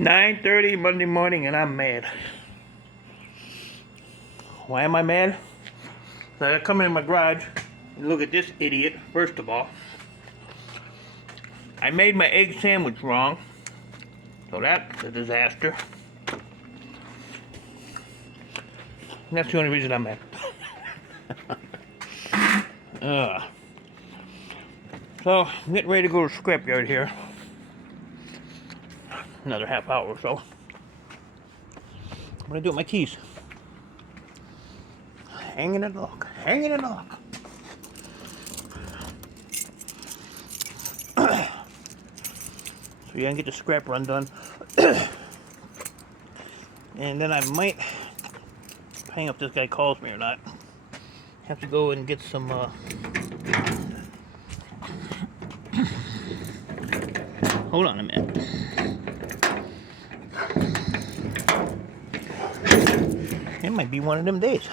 9:30 Monday morning and I'm mad. Why am I mad? So I come in my garage and look at this idiot. First of all, I made my egg sandwich wrong, so that's a disaster. And that's the only reason I'm mad. So I'm getting ready to go to the scrapyard here. Another half hour or so. I'm gonna do it with my keys. Hanging in the lock. Hanging in the lock. So yeah, I can get the scrap run done. And then I might, depending if this guy calls me or not, have to go and get some hold on a minute. It might be one of them days.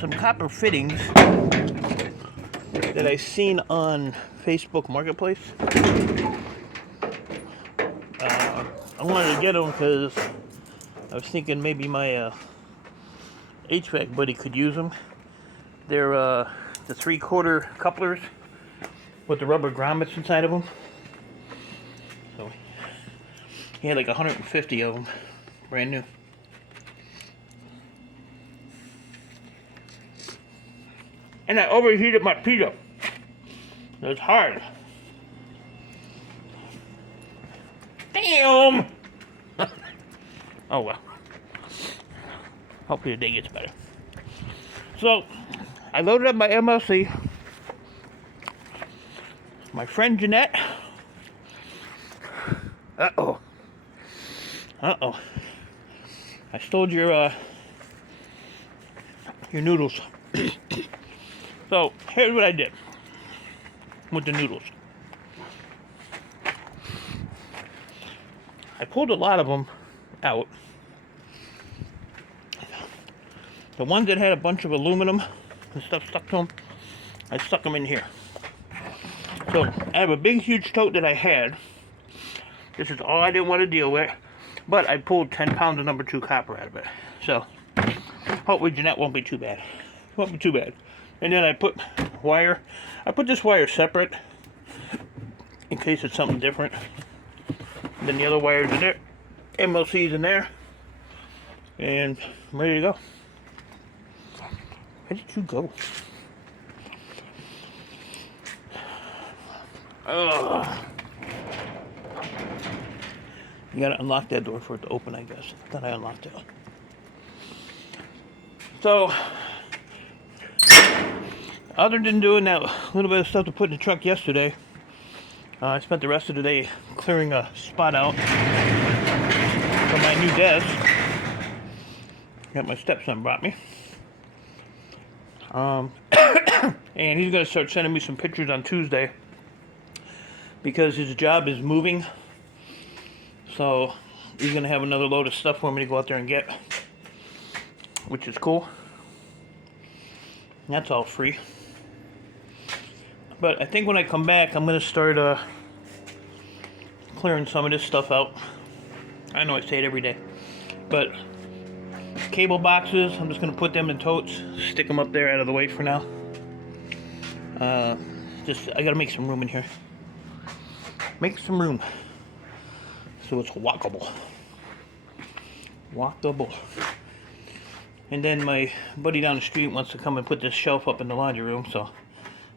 Some copper fittings that I seen on Facebook Marketplace. I wanted to get them because I was thinking maybe my HVAC buddy could use them. They're the 3/4 couplers with the rubber grommets inside of them. So he had like 150 of them, brand new. And I overheated my pizza. It's hard. Damn! Oh well. Hopefully the day gets better. So, I loaded up my MLC. My friend Jeanette. Uh-oh. Uh-oh. I stole your noodles. So, here's what I did with the noodles. I pulled a lot of them out. The ones that had a bunch of aluminum and stuff stuck to them, I stuck them in here. So, I have a big, huge tote that I had. This is all I didn't want to deal with. But I pulled 10 pounds of number 2 copper out of it. So, hopefully Jeanette won't be too bad. Won't be too bad. And then I put wire. I put this wire separate in case it's something different. And then the other wires in there. MLC's in there. And I'm ready to go. Where did you go? Ugh. You gotta unlock that door for it to open, I guess. I thought I unlocked it. So, other than doing that little bit of stuff to put in the truck yesterday, I spent the rest of the day clearing a spot out for my new desk that my stepson brought me. And he's going to start sending me some pictures on Tuesday because his job is moving. So he's going to have another load of stuff for me to go out there and get, which is cool. And that's all free. But I think when I come back, I'm going to start clearing some of this stuff out. I know I say it every day. But cable boxes, I'm just going to put them in totes, stick them up there out of the way for now. I got to make some room in here. Make some room so it's walkable. Walkable. And then my buddy down the street wants to come and put this shelf up in the laundry room, so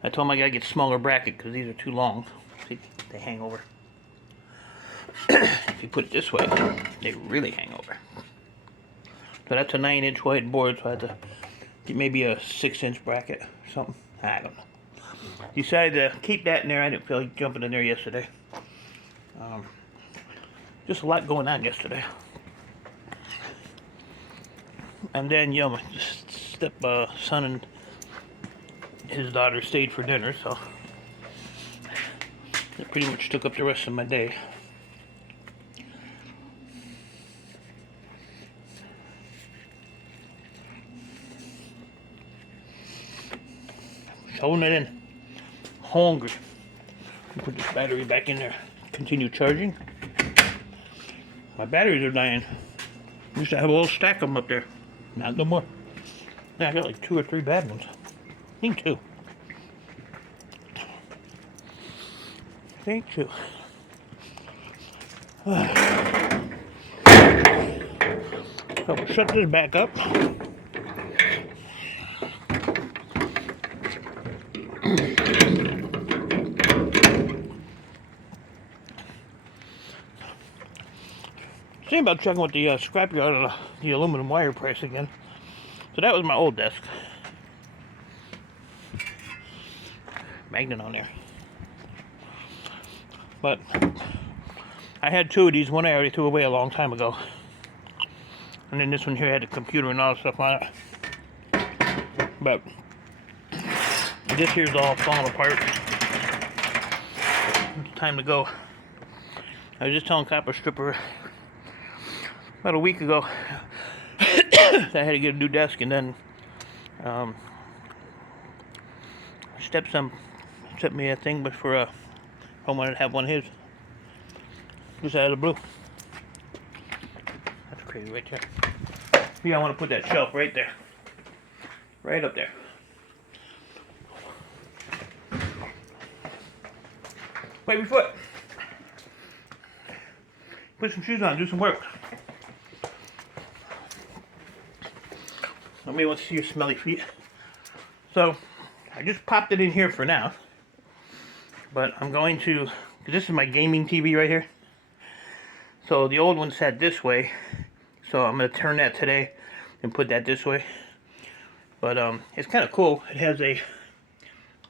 I told him I gotta get a smaller bracket because these are too long. See, they hang over. If you put it this way, they really hang over. So that's a 9-inch wide board, so I have to get maybe a 6-inch bracket or something. I don't know. Decided to keep that in there. I didn't feel like jumping in there yesterday. Just a lot going on yesterday. And then, you know, my stepson and his daughter stayed for dinner, so that pretty much took up the rest of my day. Holding it in. Hungry. Put this battery back in there. Continue charging. My batteries are dying. Used to have a whole stack of them up there. Not no more. Yeah, I got like 2 or 3 bad ones. I think 2. So we'll shut this back up. Thinking about checking with the scrapyard on the aluminum wire price again. So that was my old desk. Magnet on there. But I had 2 of these. One I already threw away a long time ago. And then this one here had the computer and all that stuff on it. But this here's all falling apart. It's time to go. I was just telling Copper Stripper about a week ago that I had to get a new desk, and then stepson sent me a thing, but for I wanted to have one of his. Just out of the blue. That's crazy right there. Yeah, I want to put that shelf right there. Right up there. Baby foot. Put some shoes on, do some work. Nobody wants to see your smelly feet. So, I just popped it in here for now. But I'm going to, this is my gaming TV right here. So the old one sat this way. So I'm going to turn that today and put that this way. But it's kind of cool. It has a,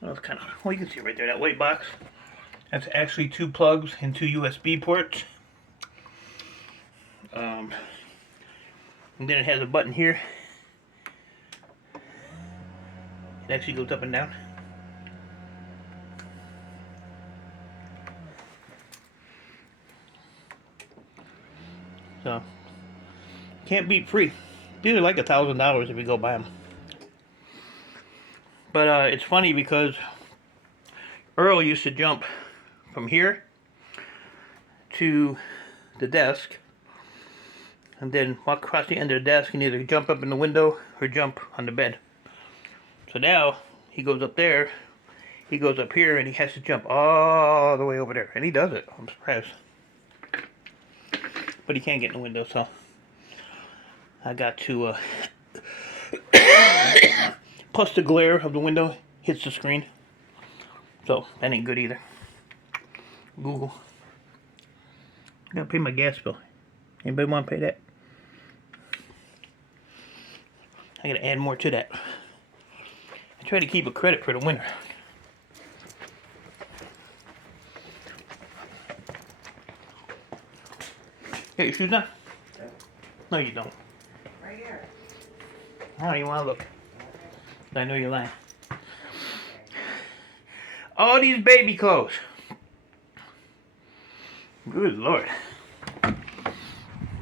well, it's kind of, well, you can see right there, that white box. That's actually 2 plugs and 2 USB ports. And then it has a button here. It actually goes up and down. So, can't beat free. These are like $1,000 if you go buy them. But it's funny because Earl used to jump from here to the desk and then walk across the end of the desk and either jump up in the window or jump on the bed. So now he goes up there, he goes up here, and he has to jump all the way over there. And he does it. I'm surprised. But he can't get in the window, so I got to plus the glare of the window hits the screen. So that ain't good either. Google. I gotta pay my gas bill. Anybody want to pay that? I gotta add more to that. I try to keep a credit for the winter. Get your shoes on? No, you don't. Right here. I don't even want to look. I know you're lying. All these baby clothes. Good Lord.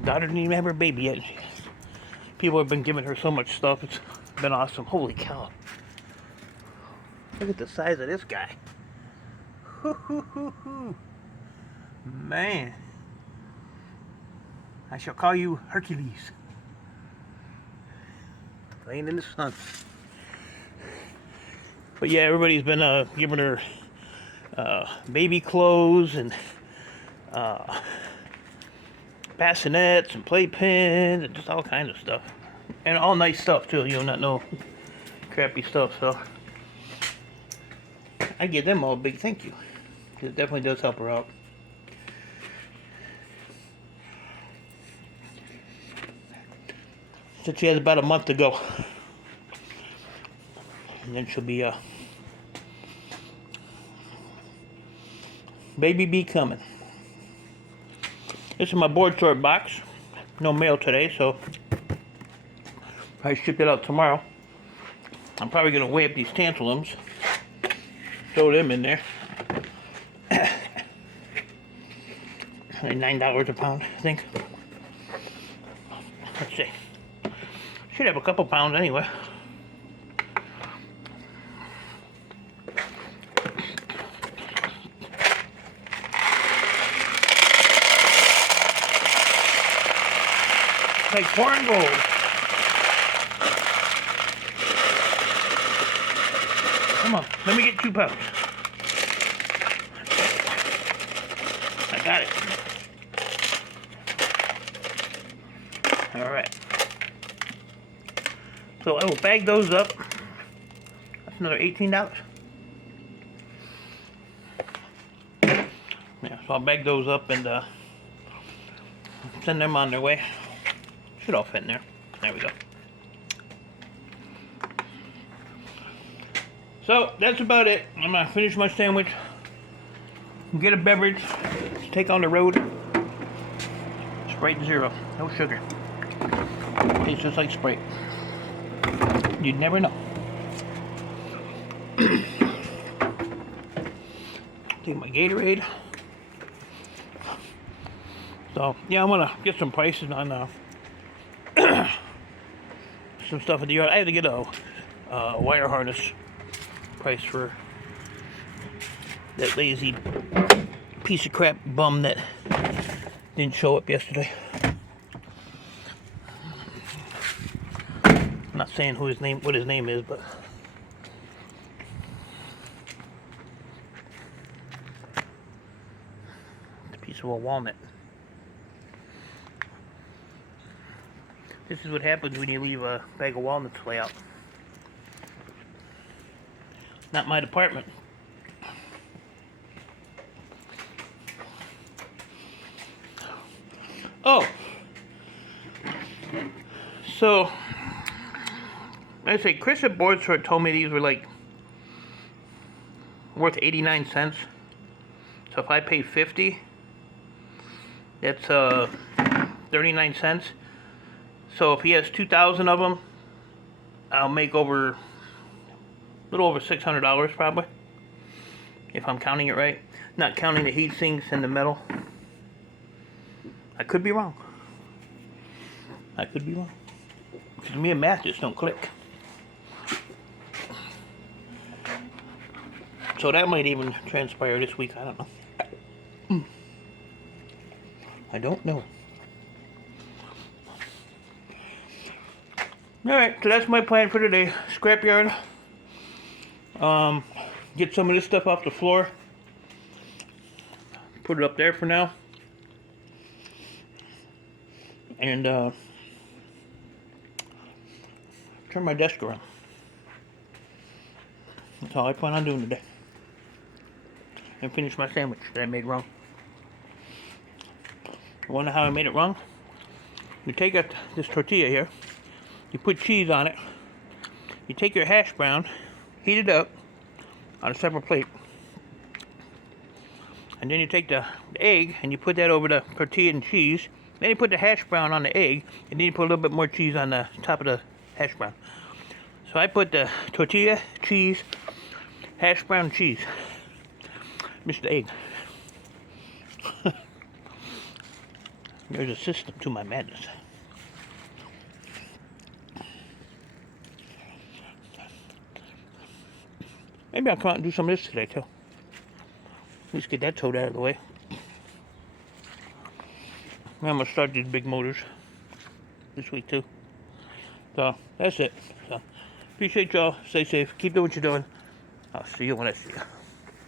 Daughter didn't even have her baby yet. People have been giving her so much stuff. It's been awesome. Holy cow. Look at the size of this guy. Man. I shall call you Hercules. Laying in the sun. But yeah, everybody's been giving her baby clothes and bassinets and playpens and just all kinds of stuff. And all nice stuff too, you know, not no crappy stuff, so I give them all a big thank you. It definitely does help her out. So she has about a month to go. And then she'll be baby bee coming. This is my board short box. No mail today, so I ship it out tomorrow. I'm probably gonna weigh up these tantalums. Throw them in there. Like $9 a pound, I think. Let's see. Should have a couple pounds anyway. like corn gold. Come on, let me get 2 pounds. I got it. Alright. So I will bag those up. That's another $18. Yeah, so I'll bag those up and send them on their way. Should all fit in there. There we go. So that's about it. I'm gonna finish my sandwich, get a beverage, take on the road. Sprite Zero, no sugar. Tastes just like Sprite. You'd never know. Take my Gatorade. So yeah, I'm gonna get some prices on some stuff at the yard. I had to get a wire harness price for that lazy piece of crap bum that didn't show up yesterday. I'm not saying what his name is, but it's a piece of a walnut. This is what happens when you leave a bag of walnuts lay out. Not my department. Oh, so I say Chris at Board Store told me these were like worth 89 cents. So if I pay 50, that's 39 cents. So if he has 2,000 of them, I'll make over a little over $600 probably, if I'm counting it right. Not counting the heat sinks and the metal. I could be wrong. I could be wrong. Because me and math just don't click. So that might even transpire this week. I don't know. I don't know. Alright, so that's my plan for today. Scrapyard. Get some of this stuff off the floor. Put it up there for now. And turn my desk around. That's all I plan on doing today. And finish my sandwich that I made wrong. You wonder how I made it wrong? You take this tortilla here, you put cheese on it, you take your hash brown, heat it up on a separate plate, and then you take the egg and you put that over the tortilla and cheese. Then you put the hash brown on the egg, and then you put a little bit more cheese on the top of the hash brown. So I put the tortilla, cheese, hash brown, cheese. Missed the egg. There's a system to my madness. Maybe I'll come out and do some of this today too. At least get that toad out of the way. I'm gonna start these big motors this week too. So that's it. So appreciate y'all. Stay safe. Keep doing what you're doing. I'll see you when I see you.